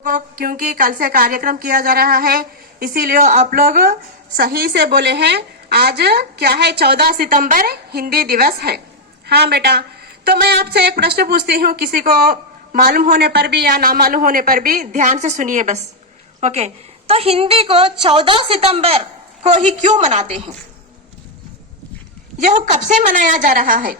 को क्योंकि कल से कार्यक्रम किया जा रहा है, इसीलिए आप लोग सही से बोले हैं। आज क्या है? 14 सितंबर हिंदी दिवस है। हाँ बेटा, तो मैं आपसे एक प्रश्न पूछती हूँ, किसी को मालूम होने पर भी या ना मालूम होने पर भी ध्यान से सुनिए बस। ओके, तो हिंदी को 14 सितंबर को ही क्यों मनाते हैं? यह कब से मनाया जा रहा है?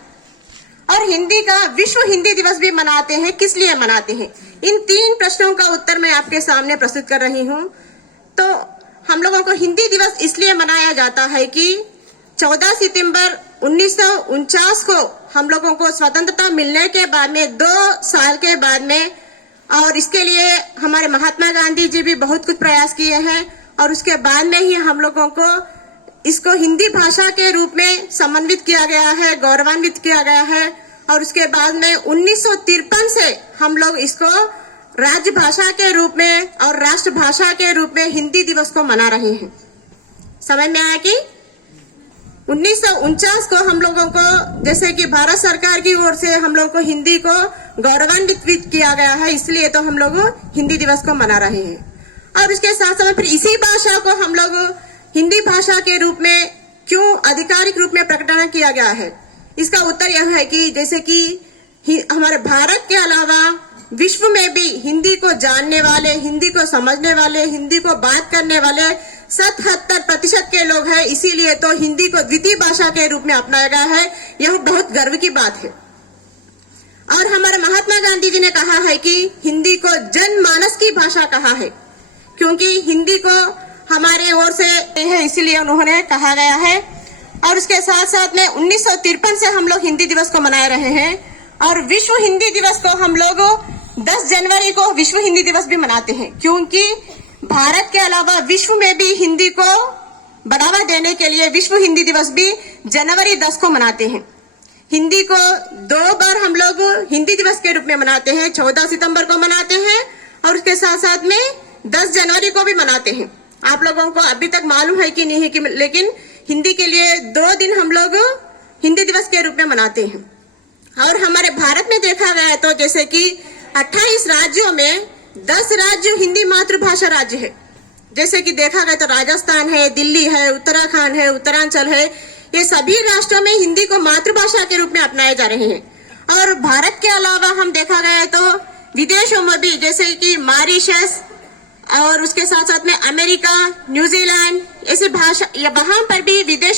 और हिंदी का विश्व हिंदी दिवस भी मनाते हैं, किस लिए मनाते हैं? इन 3 प्रश्नों का उत्तर मैं आपके सामने प्रस्तुत कर रही हूँ। तो हम लोगों को हिंदी दिवस इसलिए मनाया जाता है कि 14 सितंबर 1949 को हम लोगों को स्वतंत्रता मिलने के बाद में 2 साल के बाद में, और इसके लिए हमारे महात्मा गांधी जी भी बहुत कुछ प्रयास किए हैं, और उसके बाद में ही हम लोगों को इसको हिंदी भाषा के रूप में समन्वित किया गया है, गौरवान्वित किया गया है। और उसके बाद में 1953 से हम लोग इसको राज्य भाषा के रूप में और राष्ट्र भाषा के रूप में हिंदी दिवस को मना रहे हैं। समझ में आया कि 1949 को हम लोगों को, जैसे कि भारत सरकार की ओर से हम लोगों को हिंदी को गौरवान्वित किया गया है, इसलिए तो हम लोग हिंदी दिवस को मना रहे हैं। और उसके साथ साथ फिर इसी भाषा को हम लोग हिंदी भाषा के रूप में क्यों आधिकारिक रूप में प्रकटना किया गया है? इसका उत्तर यह है कि जैसे कि हमारे भारत के अलावा विश्व में भी हिंदी को जानने वाले, हिंदी को समझने वाले, हिंदी को बात करने वाले 77% के लोग हैं, इसीलिए तो हिंदी को द्वितीय भाषा के रूप में अपनाया गया है। यह बहुत गर्व की बात है। और हमारे महात्मा गांधी जी ने कहा है कि हिंदी को जनमानस की भाषा कहा है, क्योंकि हिंदी को हमारे ओर से है, इसीलिए उन्होंने कहा गया है। और उसके साथ साथ में 1953 से हम लोग हिंदी दिवस को मना रहे हैं, और विश्व हिंदी दिवस को हम लोग 10 जनवरी को विश्व हिंदी दिवस भी मनाते हैं, क्योंकि भारत के अलावा विश्व में भी हिंदी को बढ़ावा देने के लिए विश्व हिंदी दिवस भी जनवरी 10 को मनाते हैं। हिंदी को 2 बार हम लोग हिंदी दिवस के रूप में मनाते हैं, 14 सितंबर को मनाते हैं और उसके साथ साथ में 10 जनवरी को भी मनाते हैं। आप लोगों को अभी तक मालूम है कि नहीं है कि, लेकिन हिंदी के लिए 2 दिन हम लोग हिंदी दिवस के रूप में मनाते हैं। और हमारे भारत में देखा गया तो जैसे कि 28 राज्यों में 10 राज्य हिंदी मातृभाषा राज्य है। जैसे कि देखा गया तो राजस्थान है, दिल्ली है, उत्तराखंड है, उत्तरांचल है, ये सभी राष्ट्रों में हिंदी को मातृभाषा के रूप में अपनाए जा रहे हैं। और भारत के अलावा हम देखा गया तो विदेशों में भी, जैसे कि मॉरिशस और उसके साथ साथ में अमेरिका, न्यूजीलैंड, ऐसे भाषा या वहां पर भी विदेशों